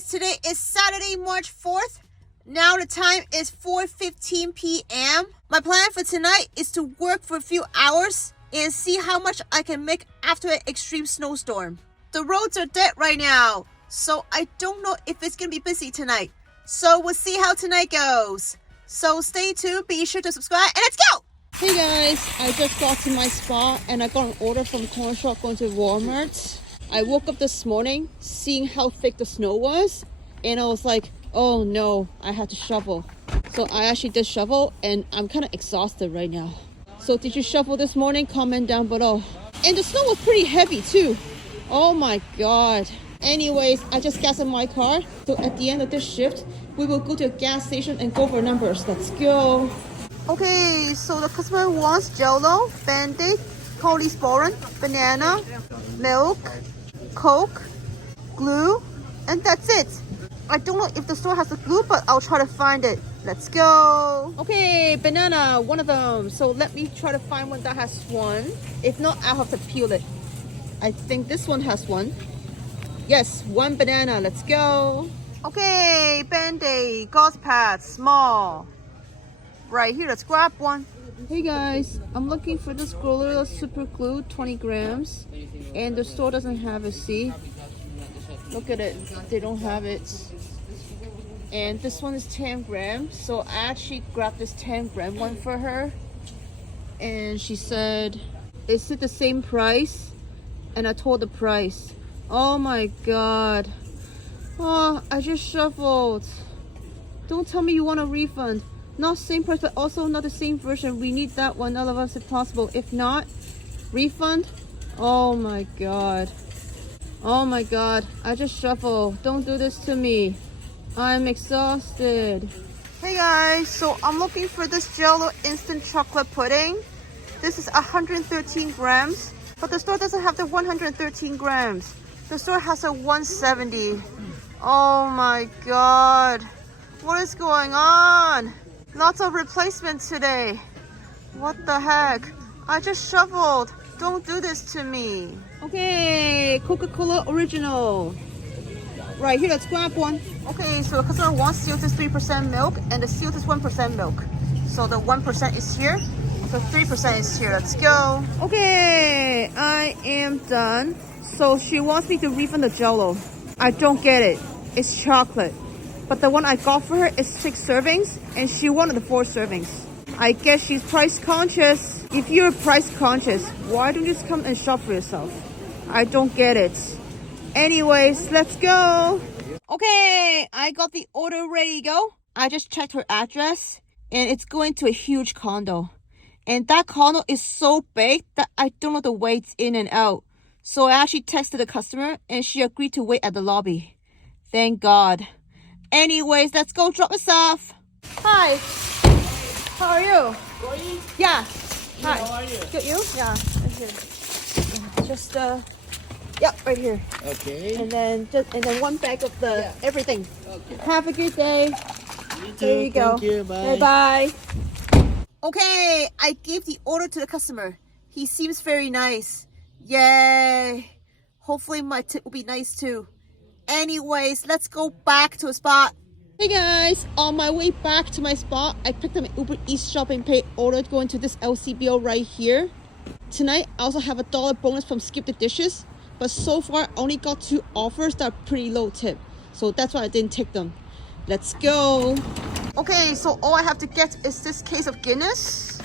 guys, today is Saturday, March 4th. Now the time is 4:15 p.m. My plan for tonight is to work for a few hours and see how much I can make after an extreme snowstorm. The roads are dead right now, so I don't know if it's gonna be busy tonight. So we'll see how tonight goes. So stay tuned, be sure to subscribe, and let's go! Hey guys, I just got to my spot and I got an order from Cornershop going to Walmart. I woke up this morning seeing how thick the snow was, and I was like, oh no, I had to shovel. So I actually did shovel and I'm kind of exhausted right now. So did you shovel this morning? Comment down below. And the snow was pretty heavy too. Oh my god. Anyways, I just gas in my car. So at the end of this shift, we will go to a gas station and go for numbers. Let's go. Okay, so the customer wants Jell-O, Band-Aid, Polysporin, banana, milk, Coke, glue, and that's it. I don't know if the store has the glue, but I'll try to find it. Let's go. Okay, banana, one of them. So let me try to find one that has one. If not, I'll have to peel it. I think this one has one. Yes, one banana. Let's go. Okay, Band-Aid, gauze pads, small. Right here, let's grab one. Hey guys, I'm looking for this Gorilla Super Glue, 20 grams. And the store doesn't have it, see? Look at it, they don't have it. And this one is 10 grams. So I actually grabbed this 10 gram one for her. And she said, is it the same price? And I told the price. Oh my god. Oh, I just shuffled. Don't tell me you want a refund. Not same price, but also not the same version. We need that one, all of us if possible. If not, refund. Oh my god. Oh my god. I just shuffle. Don't do this to me. I'm exhausted. Hey guys, so I'm looking for this Jell-O instant chocolate pudding. This is 113 grams, but the store doesn't have the 113 grams. The store has a 170. Oh my god. What is going on? Lots of replacements today. What the heck? I just shoveled. Don't do this to me. Okay, Coca-Cola Original. Right here, let's grab one. Okay, so the customer wants Sealed is 3% milk and the Sealed is 1% milk. So the 1% is here, the 3% is here. Let's go. Okay, I am done. So she wants me to refund the Jell-O. I don't get it. It's chocolate. But the one I got for her is 6 servings, and she wanted the 4 servings. I guess she's price conscious. If you're price conscious, why don't you just come and shop for yourself? I don't get it. Anyways, let's go. Okay, I got the order ready to go. I just checked her address, and it's going to a huge condo. And that condo is so big that I don't know the way it's in and out. So I actually texted the customer, and she agreed to wait at the lobby. Thank God. Anyways, let's go drop this off. Hi. How are you? Going? Yeah. Hi. How are you? Good, you? Yeah. Right here. Just yep, right here. Okay. And then one bag of the everything. Okay. Have a good day. You too. There you go. Thank you. Bye. Bye. Okay, I gave the order to the customer. He seems very nice. Yay. Hopefully my tip will be nice too. Anyways, let's go back to a spot. Hey guys, on my way back to my spot, I picked up an Uber Eats shopping pay order going to this LCBO right here. Tonight, I also have a $1 bonus from SkipTheDishes, but so far, I only got 2 offers that are pretty low tip. So that's why I didn't take them. Let's go. Okay, so all I have to get is this case of Guinness.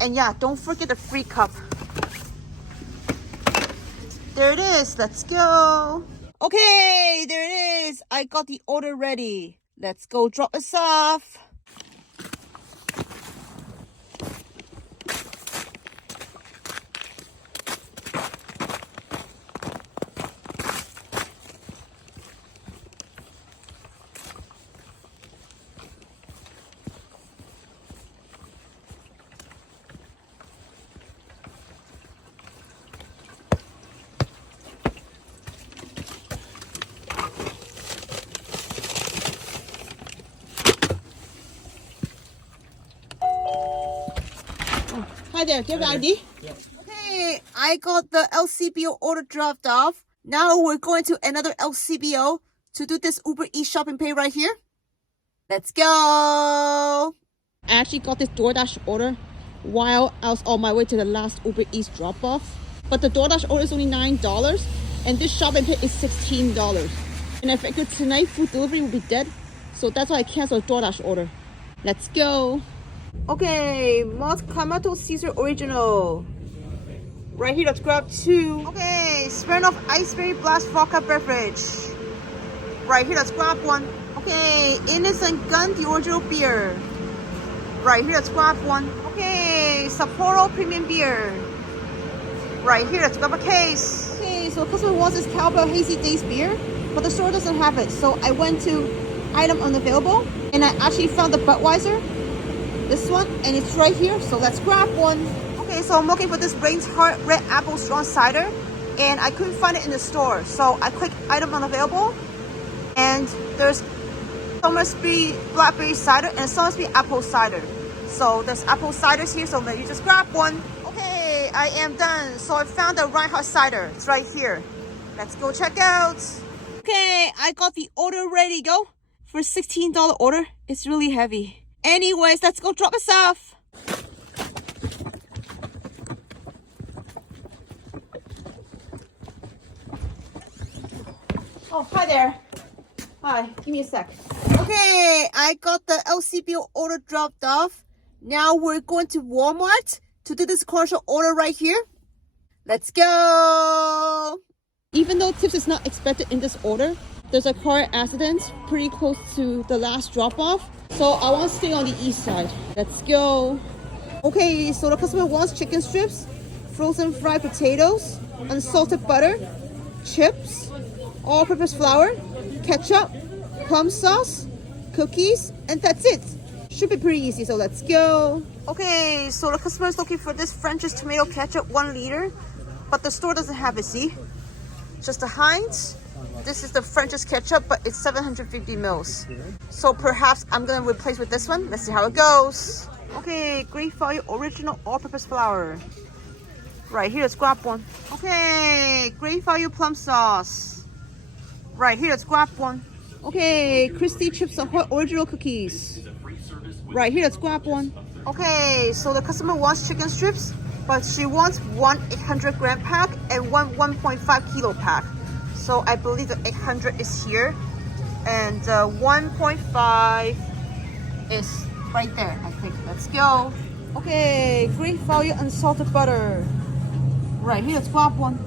And yeah, don't forget the free cup. There it is. Let's go. Okay, there it is. I got the order ready. Let's go drop this off. Hi there, do you have an ID? Yeah. Okay, Okay, I got the LCBO order dropped off. Now we're going to another LCBO to do this Uber Eats shopping pay right here. Let's go. I actually got this DoorDash order while I was on my way to the last Uber Eats drop off. But the DoorDash order is only $9 and this shopping pay is $16. And I figured tonight food delivery will be dead. So that's why I canceled the DoorDash order. Let's go. Okay, Malt Clamato Caesar Original. Right here, let's grab 2. Okay, Smirnoff Iceberry Blast Vodka Beverage. Right here, let's grab 1. Okay, Innocent Gun, the original beer. Right here, let's grab 1. Okay, Sapporo Premium Beer. Right here, let's grab a case. Okay, so the customer wants this Cowbell Hazy Days beer, but the store doesn't have it. So I went to item unavailable, and I actually found the Budweiser. This one, and it's right here, so let's grab 1. Okay, so I'm looking for this Rain's Heart Red Apple Strong Cider, and I couldn't find it in the store. So I clicked item unavailable, and there's Somersby Blackberry Cider and Somersby Apple Cider. So there's apple ciders here, so maybe just grab 1. Okay, I am done. So I found the Reinhardt Cider. It's right here. Let's go check out. Okay, I got the order ready to go. For $16 order, it's really heavy. Anyways, let's go drop this off. Oh, hi there. Hi, give me a sec. Okay, I got the LCBO order dropped off. Now we're going to Walmart to do this commercial order right here. Let's go. Even though tips is not expected in this order, there's a car accident pretty close to the last drop-off. So I want to stay on the east side. Let's go. Okay, so the customer wants chicken strips, frozen fried potatoes, unsalted butter, chips, all-purpose flour, ketchup, plum sauce, cookies, and that's it. Should be pretty easy, so let's go. Okay, so the customer is looking for this French's tomato ketchup 1 liter, but the store doesn't have it, see? Just the Heinz. This is the French's ketchup, but it's 750 mils. So perhaps I'm gonna replace with this one. Let's see how it goes. Okay, Great Value Original All-Purpose Flour. Right here, let's grab 1. Okay, Great Value Plum Sauce. Right here, let's grab 1. Okay, Christy Chips Ahoy Original Cookies. Right here, let's grab 1. Okay, so the customer wants chicken strips, but she wants 1 800-gram pack and 1 1.5 kilo pack. So I believe the 800 is here, and 1.5 is right there, I think. Let's go. Okay, Great Value Unsalted Butter. Right here, let's grab 1.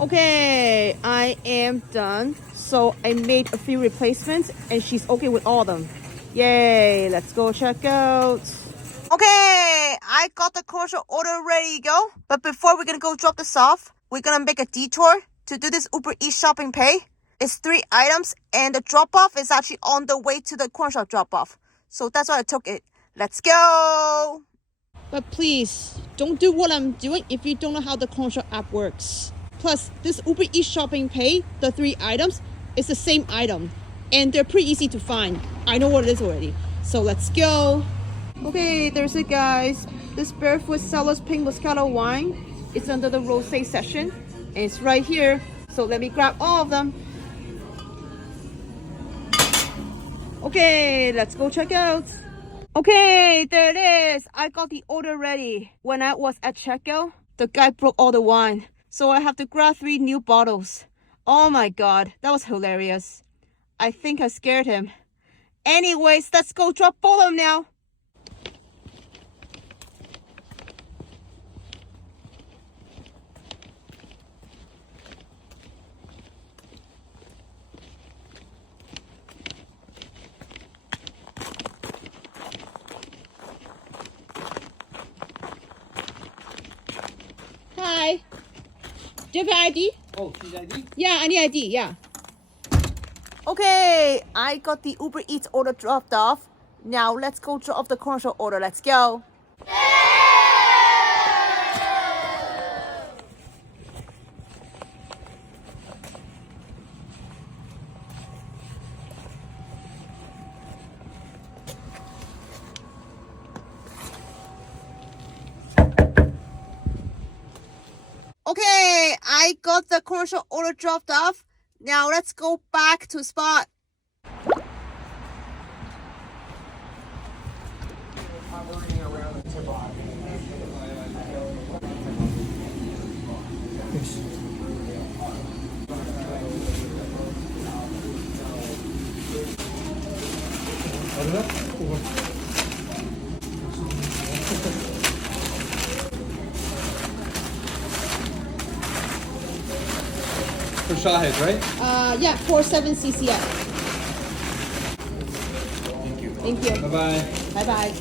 Okay, I am done. So I made a few replacements, and she's okay with all of them. Yay, let's go check out. Okay, I got the commercial order ready to go. But before we're gonna go drop this off, we're gonna make a detour to do this Uber Eats shopping pay. It's 3 items, and the drop-off is actually on the way to the corner shop drop-off. So that's why I took it. Let's go! But please, don't do what I'm doing if you don't know how the corner shop app works. Plus, this Uber Eats shopping pay, the 3 items, is the same item. And they're pretty easy to find. I know what it is already. So let's go. Okay, there's it, guys. This Barefoot Cellars Pink Moscato wine is under the rosé section. And it's right here. So let me grab all of them. Okay, let's go check out. Okay, there it is. I got the order ready. When I was at checkout, the guy broke all the wine. So I have to grab 3 new bottles. Oh my god, that was hilarious. I think I scared him. Anyways, let's go drop all of them now. Hi. Do you have an ID? Oh, she's ID? Yeah, I need ID, yeah. Okay, I got the Uber Eats order dropped off. Now let's go drop off the commercial order. Let's go. got the Cornershop order dropped off. Now let's go back to spot. For Shawhead, right? Yeah, 47 CCF. Thank you. Thank you. Bye-bye. Bye-bye.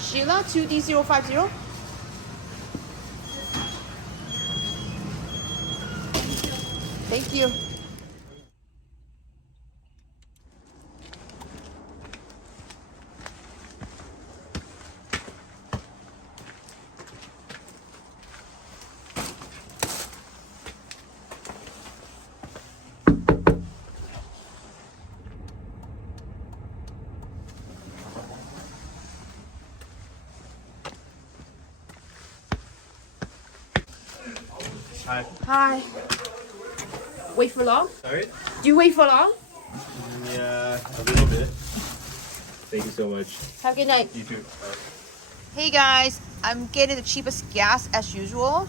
Sheila, 2D050. Thank you. Hi. Hi. Wait for long? Sorry? Do you wait for long? Yeah, a little bit. Thank you so much. Have a good night. You too. Bye. Hey guys, I'm getting the cheapest gas as usual.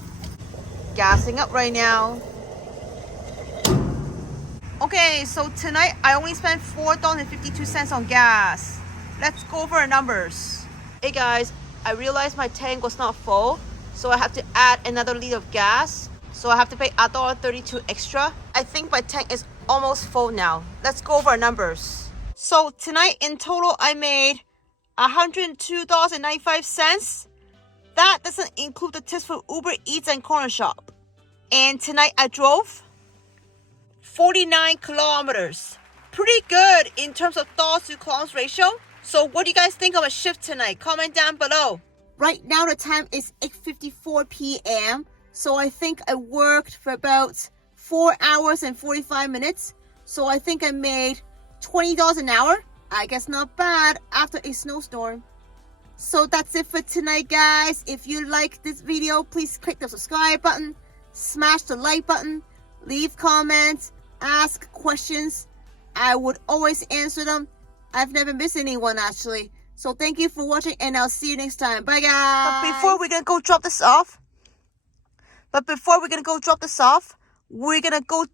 Gassing up right now. Okay, so tonight I only spent $4.52 on gas. Let's go over the numbers. Hey guys, I realized my tank was not full, so I have to add another liter of gas. So I have to pay $1.32 extra. I think my tank is almost full now. Let's go over our numbers. So tonight in total I made $102.95. That doesn't include the tips for Uber Eats and Cornershop. And tonight I drove 49 kilometers. Pretty good in terms of thoughts to kilometers ratio. So what do you guys think of a shift tonight? Comment down below. Right now the time is 8:54 p.m. So I think I worked for about 4 hours and 45 minutes. So I think I made $20 an hour. I guess not bad after a snowstorm. So that's it for tonight, guys. If you like this video, please click the subscribe button, smash the like button, leave comments, ask questions. I would always answer them. I've never missed anyone actually. So thank you for watching and I'll see you next time. Bye guys. But before we're gonna go drop this off, we're gonna go